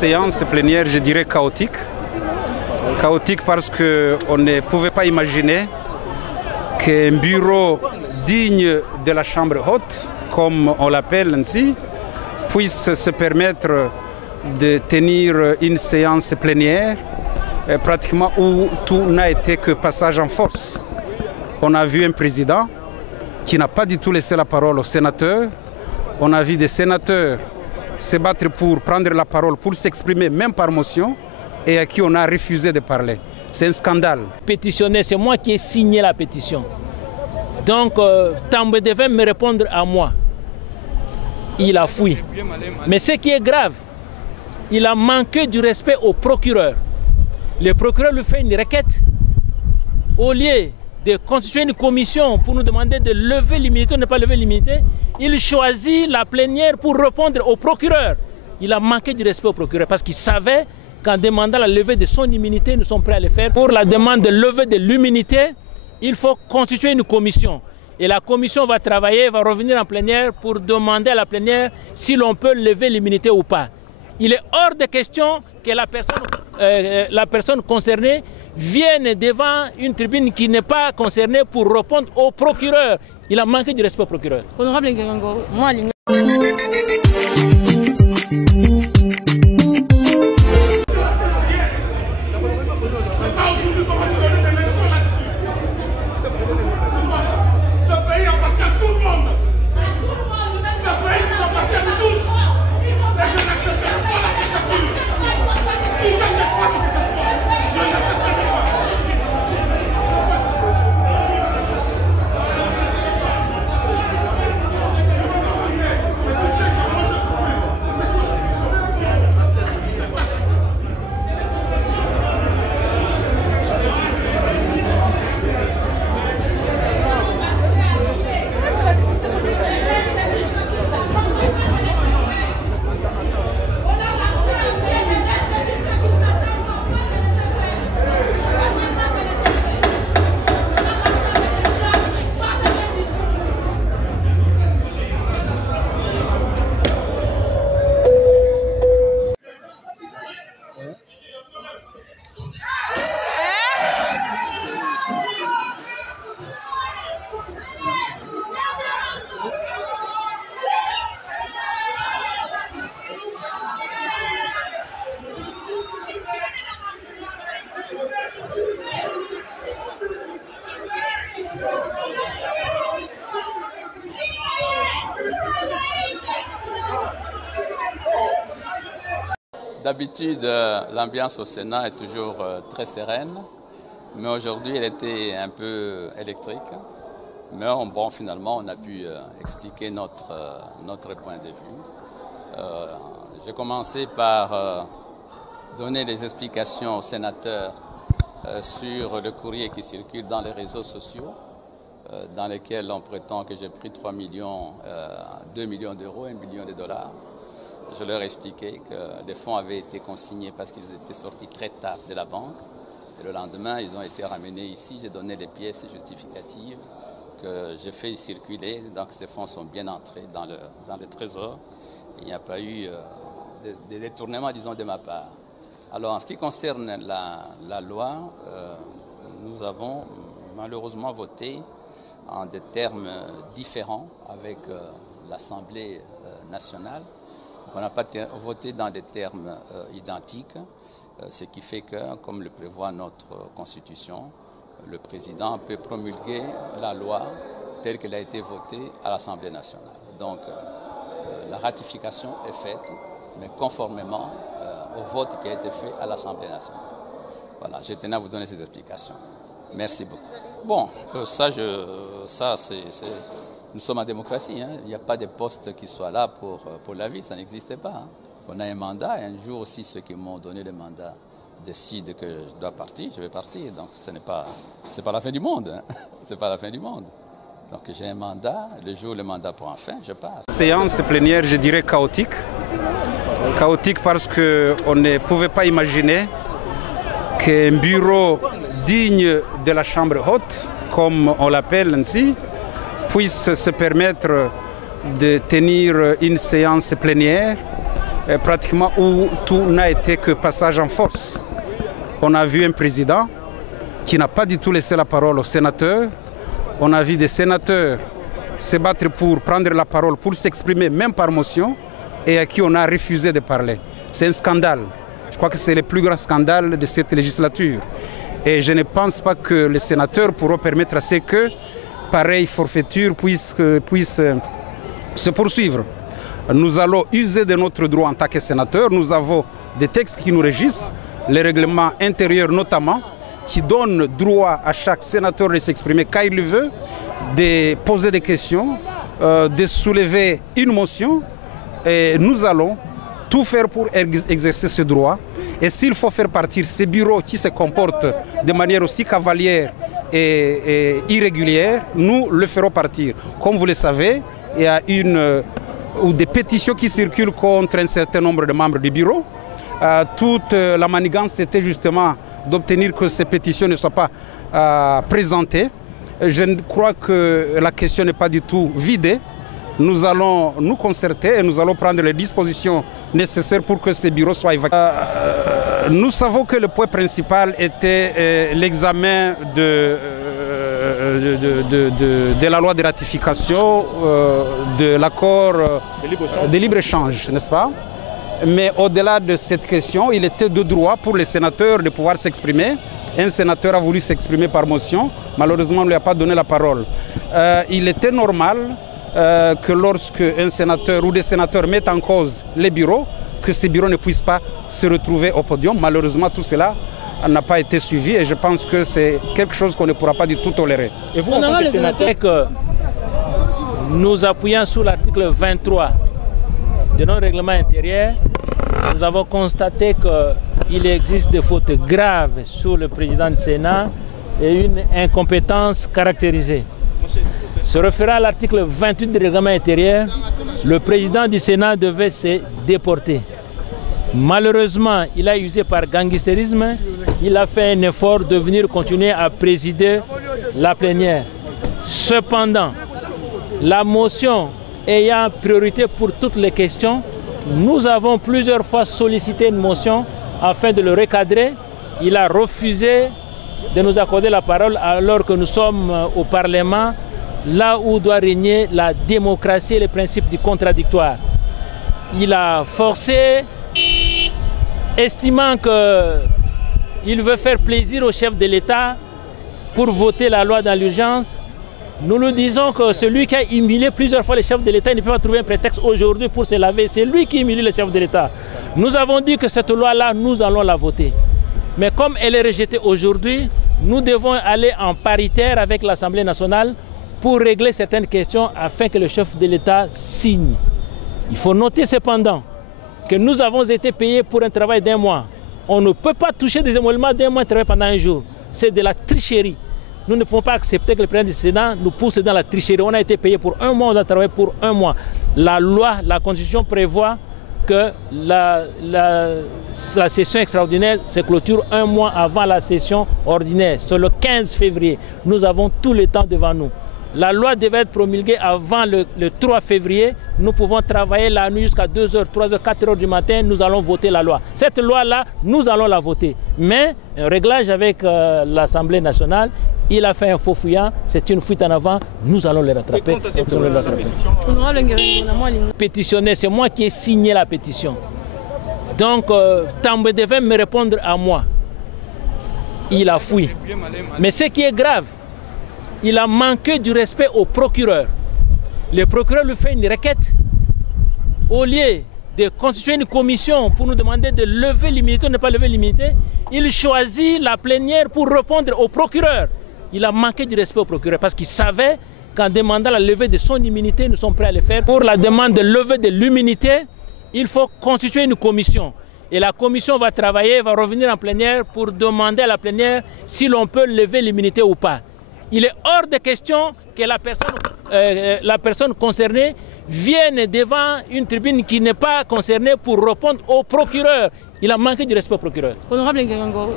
séance plénière, je dirais chaotique. Chaotique parce qu'on ne pouvait pas imaginer qu'un bureau digne de la Chambre haute, comme on l'appelle ainsi, puisse se permettre de tenir une séance plénière pratiquement où tout n'a été que passage en force. On a vu un président qui n'a pas du tout laissé la parole aux sénateurs. On a vu des sénateurs se battre pour prendre la parole, pour s'exprimer, même par motion, et à qui on a refusé de parler. C'est un scandale. Pétitionner, c'est moi qui ai signé la pétition. Donc, Tambwe devait me répondre à moi. Il a fui. Mais ce qui est grave, il a manqué du respect au procureur. Le procureur lui fait une requête. Au lieu de constituer une commission pour nous demander de lever l'immunité ou ne pas lever l'immunité, il choisit la plénière pour répondre au procureur. Il a manqué du respect au procureur parce qu'il savait qu'en demandant la levée de son immunité, nous sommes prêts à le faire. Pour la demande de levée de l'immunité, il faut constituer une commission. Et la commission va travailler, va revenir en plénière pour demander à la plénière si l'on peut lever l'immunité ou pas. Il est hors de question que la personne concernée vienne devant une tribune qui n'est pas concernée pour répondre au procureur. Il a manqué du respect au procureur. Honorable Ngengo, moi, D'habitude, l'ambiance au Sénat est toujours très sereine, mais aujourd'hui, elle était un peu électrique. Mais bon, finalement, on a pu expliquer notre point de vue. J'ai commencé par donner des explications aux sénateurs sur le courrier qui circule dans les réseaux sociaux, dans lesquels on prétend que j'ai pris 2 millions d'euros, 1 million de dollars. Je leur ai expliqué que les fonds avaient été consignés parce qu'ils étaient sortis très tard de la banque. Et le lendemain, ils ont été ramenés ici. J'ai donné les pièces justificatives que j'ai fait circuler. Donc ces fonds sont bien entrés dans le trésor. Il n'y a pas eu de détournement, disons, de ma part. Alors en ce qui concerne la loi, nous avons malheureusement voté en des termes différents avec l'Assemblée nationale. On n'a pas voté dans des termes identiques, ce qui fait que, comme le prévoit notre Constitution, le président peut promulguer la loi telle qu'elle a été votée à l'Assemblée nationale. Donc, la ratification est faite, mais conformément au vote qui a été fait à l'Assemblée nationale. Voilà, je tenais à vous donner ces explications. Merci beaucoup. Bon, nous sommes en démocratie, hein. Il n'y a pas de poste qui soit là pour la vie, ça n'existe pas. Hein. On a un mandat et un jour aussi ceux qui m'ont donné le mandat décident que je dois partir, je vais partir. Donc c'est pas la fin du monde, hein. C'est pas la fin du monde. Donc j'ai un mandat, le jour où le mandat prend fin, je pars. Séance plénière, je dirais chaotique. Chaotique parce qu'on ne pouvait pas imaginer qu'un bureau digne de la Chambre haute, comme on l'appelle ainsi, puisse se permettre de tenir une séance plénière pratiquement où tout n'a été que passage en force. On a vu un président qui n'a pas du tout laissé la parole aux sénateurs. On a vu des sénateurs se battre pour prendre la parole, pour s'exprimer, même par motion, et à qui on a refusé de parler. C'est un scandale. Je crois que c'est le plus grand scandale de cette législature. Et je ne pense pas que les sénateurs pourront permettre à ce que pareille forfaiture puisse se poursuivre. Nous allons user de notre droit en tant que sénateurs. Nous avons des textes qui nous régissent, les règlements intérieurs notamment, qui donnent droit à chaque sénateur de s'exprimer quand il le veut, de poser des questions, de soulever une motion. Et nous allons tout faire pour exercer ce droit. Et s'il faut faire partir ces bureaux qui se comportent de manière aussi cavalière et irrégulière, nous le ferons partir. Comme vous le savez, il y a des pétitions qui circulent contre un certain nombre de membres du bureau. Toute la manigance était justement d'obtenir que ces pétitions ne soient pas présentées. Je crois que la question n'est pas du tout vidée. Nous allons nous concerter et nous allons prendre les dispositions nécessaires pour que ces bureaux soient évacués. Nous savons que le point principal était l'examen de la loi de ratification de l'accord de libre-échange, n'est-ce pas? Mais au-delà de cette question, il était de droit pour les sénateurs de pouvoir s'exprimer. Un sénateur a voulu s'exprimer par motion. Malheureusement, on ne lui a pas donné la parole. Il était normal que lorsque un sénateur ou des sénateurs mettent en cause les bureaux, que ces bureaux ne puissent pas se retrouver au podium. Malheureusement, tout cela n'a pas été suivi et je pense que c'est quelque chose qu'on ne pourra pas du tout tolérer. Et vous, en tant que sénateur, que nous appuyons sur l'article 23 de notre règlement intérieur, nous avons constaté qu'il existe des fautes graves sur le président du Sénat et une incompétence caractérisée. Se référant à l'article 28 du règlement intérieur, le président du Sénat devait se déporter. Malheureusement, il a usé par gangstérisme, il a fait un effort de venir continuer à présider la plénière. Cependant, la motion ayant priorité pour toutes les questions, nous avons plusieurs fois sollicité une motion afin de le recadrer. Il a refusé de nous accorder la parole alors que nous sommes au Parlement, là où doit régner la démocratie et les principes du contradictoire. Il a forcé, estimant qu'il veut faire plaisir au chef de l'État pour voter la loi dans l'urgence. Nous nous disons que celui qui a humilié plusieurs fois les chefs de l'État ne peut pas trouver un prétexte aujourd'hui pour se laver. C'est lui qui humilie les chefs de l'État. Nous avons dit que cette loi-là, nous allons la voter. Mais comme elle est rejetée aujourd'hui, nous devons aller en paritaire avec l'Assemblée nationale pour régler certaines questions afin que le chef de l'État signe. Il faut noter cependant que nous avons été payés pour un travail d'un mois. On ne peut pas toucher des émoluments d'un mois de travail pendant un jour. C'est de la tricherie. Nous ne pouvons pas accepter que le président du Sénat nous pousse dans la tricherie. On a été payé pour un mois, on a travaillé pour un mois. La loi, la Constitution prévoit que la session extraordinaire se clôture un mois avant la session ordinaire. C'est le 15 février. Nous avons tout le temps devant nous. La loi devait être promulguée avant le 3 février. Nous pouvons travailler la nuit jusqu'à 2h, 3h, 4h du matin. Nous allons voter la loi. Cette loi-là, nous allons la voter. Mais un réglage avec l'Assemblée nationale, il a fait un faux fuyant. C'est une fuite en avant. Nous allons le rattraper. Pétitionner, c'est moi qui ai signé la pétition. Donc, Tambwe devait me répondre à moi. Il a fui. Mais ce qui est grave, il a manqué du respect au procureur. Le procureur lui fait une requête. Au lieu de constituer une commission pour nous demander de lever l'immunité ou ne pas lever l'immunité, il choisit la plénière pour répondre au procureur. Il a manqué du respect au procureur parce qu'il savait qu'en demandant la levée de son immunité, nous sommes prêts à le faire. Pour la demande de levée de l'immunité, il faut constituer une commission. Et la commission va travailler, va revenir en plénière pour demander à la plénière si l'on peut lever l'immunité ou pas. Il est hors de question que la personne concernée vienne devant une tribune qui n'est pas concernée pour répondre au procureur. Il a manqué du respect au procureur. Honorable Ngengangoro.